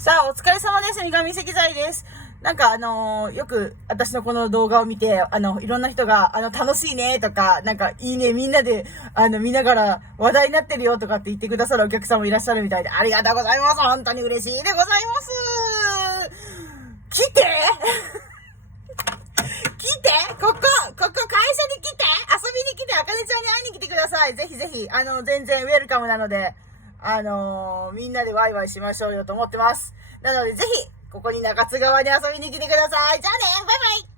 さあ、お疲れ様です。三上石材です。なんかよく私のこの動画を見て、いろんな人が、楽しいねとか、なんかいいね、みんなで、見ながら話題になってるよとかって言ってくださるお客さんもいらっしゃるみたいで、ありがとうございます。本当に嬉しいでございます。来て来てここ会社に来て遊びに来て、あかねちゃんに会いに来てください。ぜひぜひ、全然ウェルカムなので、みんなでワイワイしましょうよと思ってます。なのでぜひ、ここに中津川に遊びに来てください。じゃあね、バイバイ。